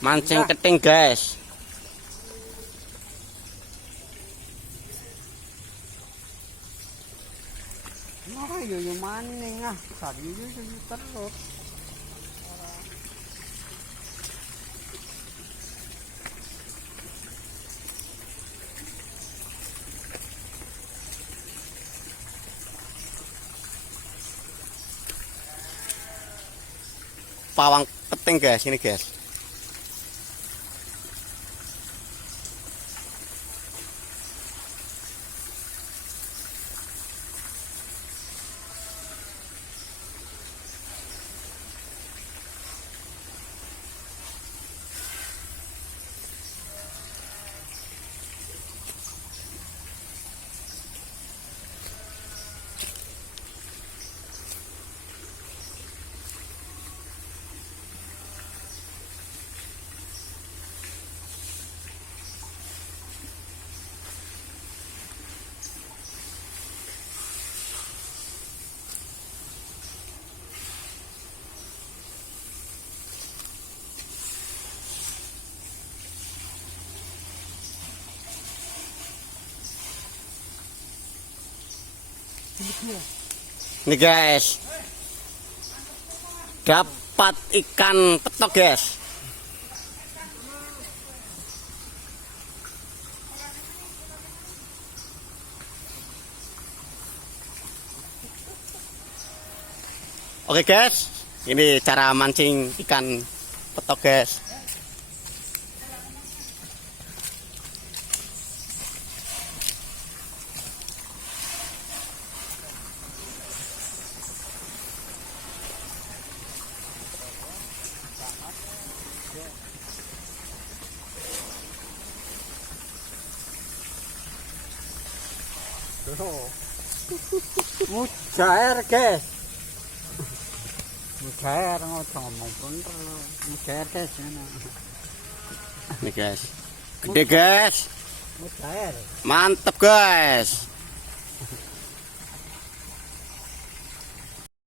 Mancing keting, guys. Nah, yo maning ah, sabi yo terus. Pawang keting, guys, ini, guys. Ini, guys, dapat ikan petok, guys. Oke, guys, ini cara mancing ikan petok, guys. Mujair, guys. Mujair ngomong bener. Mujair, guys. Ini, guys, gede, guys. Mujair. Mantap, guys.